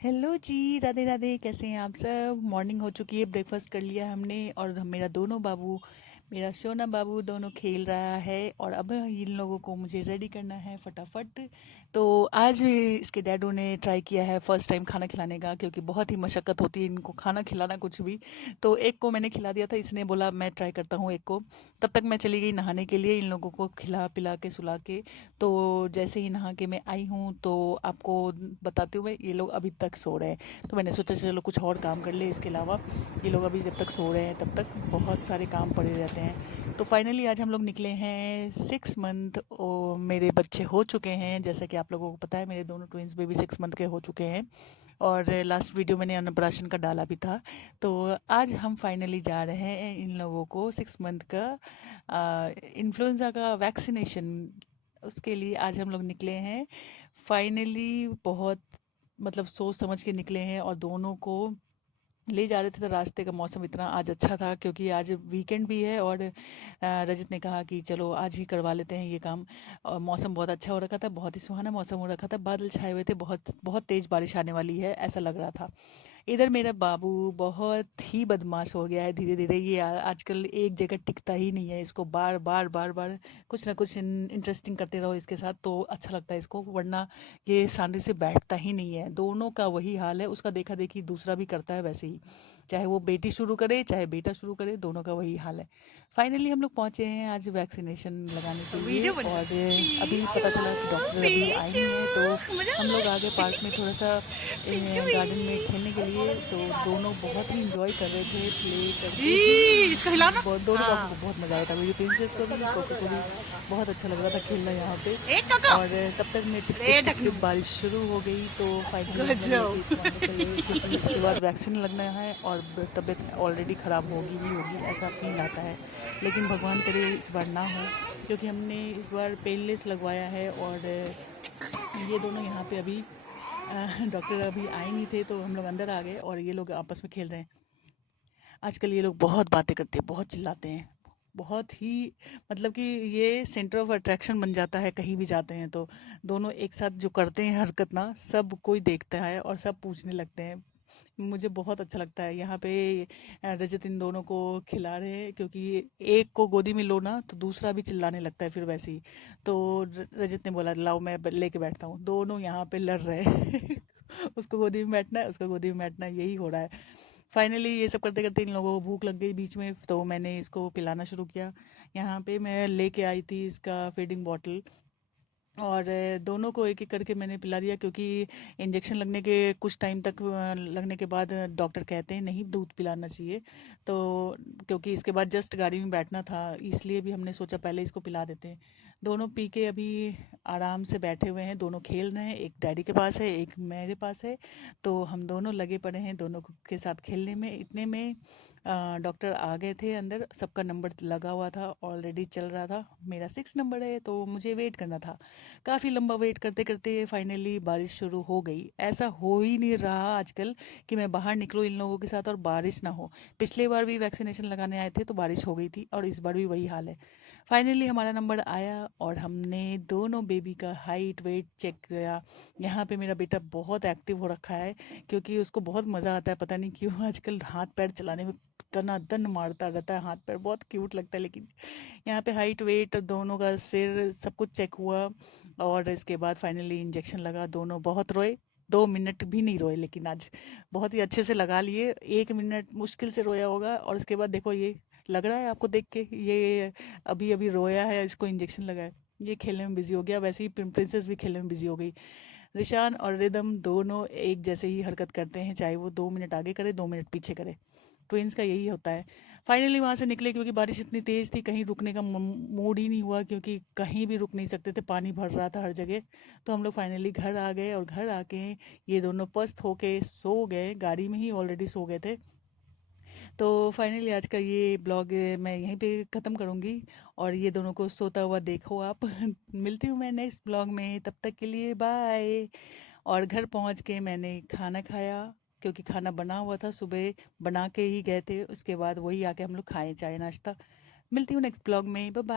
Hello जी, राधे राधे। कैसे हैं आप सब? मॉर्निंग हो चुकी है, ब्रेकफास्ट कर लिया हमने और मेरा दोनों बाबू, मेरा सोना बाबू दोनों खेल रहा है और अब इन लोगों को मुझे रेडी करना है फटाफट। तो आज इसके डैडो ने ट्राई किया है फर्स्ट टाइम खाना खिलाने का, क्योंकि बहुत ही मशक्क़त होती है इनको खाना खिलाना कुछ भी। तो एक को मैंने खिला दिया था, इसने बोला मैं ट्राई करता हूँ एक को। तब तक मैं चली गई नहाने के लिए, इन लोगों को खिला पिला के सुला के। तो जैसे ही नहा के मैं आई हूँ तो आपको बताते हुए ये लोग अभी तक सो रहे हैं। तो मैंने सोचा चलो कुछ और काम कर ले इसके अलावा। ये लोग अभी जब तक सो रहे हैं तब तक बहुत सारे काम पड़े रहते हैं। तो फाइनली आज हम लोग निकले हैं 6 मंथ। मेरे बच्चे हो चुके हैं, जैसा कि आप लोगों को पता है मेरे दोनों ट्विंस बेबी 6 मंथ के हो चुके हैं। और लास्ट वीडियो मैंने अन्नप्राशन का डाला भी था। तो आज हम फाइनली जा रहे हैं इन लोगों को 6 मंथ का इन्फ्लुएंजा का वैक्सीनेशन, उसके लिए आज हम लोग निकले हैं। फाइनली बहुत मतलब सोच समझ के निकले हैं और दोनों को ले जा रहे थे। तो रास्ते का मौसम इतना आज अच्छा था क्योंकि आज वीकेंड भी है और रजत ने कहा कि चलो आज ही करवा लेते हैं ये काम। और मौसम बहुत अच्छा हो रखा था, बहुत ही सुहाना मौसम हो रखा था, बादल छाए हुए थे, बहुत बहुत तेज़ बारिश आने वाली है ऐसा लग रहा था। इधर मेरा बाबू बहुत ही बदमाश हो गया है धीरे धीरे। ये आजकल एक जगह टिकता ही नहीं है, इसको बार बार बार बार कुछ ना कुछ इंटरेस्टिंग करते रहो इसके साथ तो अच्छा लगता है इसको, वरना ये शांति से बैठता ही नहीं है। दोनों का वही हाल है, उसका देखा देखी दूसरा भी करता है वैसे ही, चाहे वो बेटी शुरू करे चाहे बेटा शुरू करे, दोनों का वही हाल है। फाइनली हम लोग पहुंचे हैं आज वैक्सीनेशन लगाने के लिए वीडियो बन और अभी पीछू पता चला कि डॉक्टर अभी आए पीछू नहीं है। तो मजा हम लोग आगे आ पार्क में थोड़ा सा पिंचू गार्डन में खेलने के लिए, तो दोनों बहुत ही इंजॉय कर रहे थे प्ले करके। इसको हिलाना। दोनों बाबू हाँ को बहुत मजा आया था, मेरी प्रिंसेस को भी कोको को भी बहुत अच्छा लग रहा था खेलना यहाँ पे। एक काका। और तब तक में टिप टिप अरे टिप ढकनू। टिप बारिश शुरू हो गई। तो फाइनली हम लोग लेके इसको अंदर चले गए गजब। क्योंकि इसके बाद वैक्सीन लगना है और तबीयत ऑलरेडी ख़राब होगी ही होगी ऐसा फील आता है। लेकिन भगवान करे इस बार ना हो, क्योंकि हमने इस बार पेनलेस लगवाया है। और ये दोनों यहाँ पे अभी डॉक्टर अभी आए नहीं थे तो हम लोग अंदर आ गए और ये लोग आपस में खेल रहे हैं। आजकल ये लोग बहुत बातें करते हैं, बहुत चिल्लाते हैं, बहुत ही मतलब कि ये सेंटर ऑफ अट्रैक्शन बन जाता है कहीं भी जाते हैं तो। दोनों एक साथ जो करते हैं हरकत ना, सब कोई देखता है और सब पूछने लगते हैं। मुझे बहुत अच्छा लगता है यहाँ पे। रजत इन दोनों को खिला रहे हैं क्योंकि एक को गोदी में लो ना तो दूसरा भी चिल्लाने लगता है फिर वैसे ही। तो रजत ने बोला लाओ मैं लेके बैठता हूँ, दोनों यहाँ पे लड़ रहे हैं उसको गोदी में बैठना है, उसको गोदी में बैठना है, यही हो रहा है। फाइनली ये सब करते करते इन लोगों को भूख लग गई बीच में, तो मैंने इसको पिलाना शुरू किया। यहाँ पे मैं लेके आई थी इसका फीडिंग बॉटल और दोनों को एक एक करके मैंने पिला दिया, क्योंकि इंजेक्शन लगने के कुछ टाइम तक लगने के बाद डॉक्टर कहते हैं नहीं दूध पिलाना चाहिए। तो क्योंकि इसके बाद जस्ट गाड़ी में बैठना था इसलिए भी हमने सोचा पहले इसको पिला देते हैं। दोनों पी के अभी आराम से बैठे हुए हैं, दोनों खेल रहे हैं, एक डैडी के पास है एक मेरे पास है। तो हम दोनों लगे पड़े हैं दोनों के साथ खेलने में। इतने में डॉक्टर आ गए थे अंदर, सबका नंबर लगा हुआ था ऑलरेडी चल रहा था। मेरा 6 नंबर है तो मुझे वेट करना था। काफ़ी लंबा वेट करते करते फाइनली बारिश शुरू हो गई। ऐसा हो ही नहीं रहा आजकल कि मैं बाहर निकलूँ इन लोगों के साथ और बारिश ना हो। पिछले बार भी वैक्सीनेशन लगाने आए थे तो बारिश हो गई थी और इस बार भी वही हाल है। फाइनली हमारा नंबर आया और हमने दोनों बेबी का हाइट वेट चेक किया। यहाँ पे मेरा बेटा बहुत एक्टिव हो रखा है क्योंकि उसको बहुत मज़ा आता है, पता नहीं क्यों आजकल हाथ पैर चलाने में दन मारता रहता है, हाथ पैर बहुत क्यूट लगता है। लेकिन यहाँ पे हाइट वेट दोनों का सिर सब कुछ चेक हुआ और इसके बाद फाइनली इंजेक्शन लगा। दोनों बहुत रोए, 2 मिनट भी नहीं रोए, लेकिन आज बहुत ही अच्छे से लगा लिए। 1 मिनट मुश्किल से रोया होगा और उसके बाद देखो ये लग रहा है आपको देख के, ये अभी अभी रोया है, इसको इंजेक्शन लगा है, ये खेलने में बिजी हो गया। वैसे ही प्रिंसेस भी खेलने में बिजी हो गई। रिशान और रिदम दोनों एक जैसे ही हरकत करते हैं, चाहे वो 2 मिनट आगे करे 2 मिनट पीछे करे। ट्विंस का यही होता है। फाइनली वहाँ से निकले क्योंकि बारिश इतनी तेज़ थी, कहीं रुकने का मूड ही नहीं हुआ क्योंकि कहीं भी रुक नहीं सकते थे, पानी भर रहा था हर जगह। तो हम लोग फाइनली घर आ गए और घर आके ये दोनों पस्त होके सो गए, गाड़ी में ही ऑलरेडी सो गए थे। तो फाइनली आज का ये ब्लॉग मैं यहीं पे ख़त्म करूँगी और ये दोनों को सोता हुआ देखो आप मिलती हूँ मैं नेक्स्ट ब्लॉग में, तब तक के लिए बाय। और घर पहुँच के मैंने खाना खाया क्योंकि खाना बना हुआ था, सुबह बना के ही गए थे, उसके बाद वही आके हम लोग खाए चाय नाश्ता। मिलती हूँ नेक्स्ट ब्लॉग में, बाय बाय।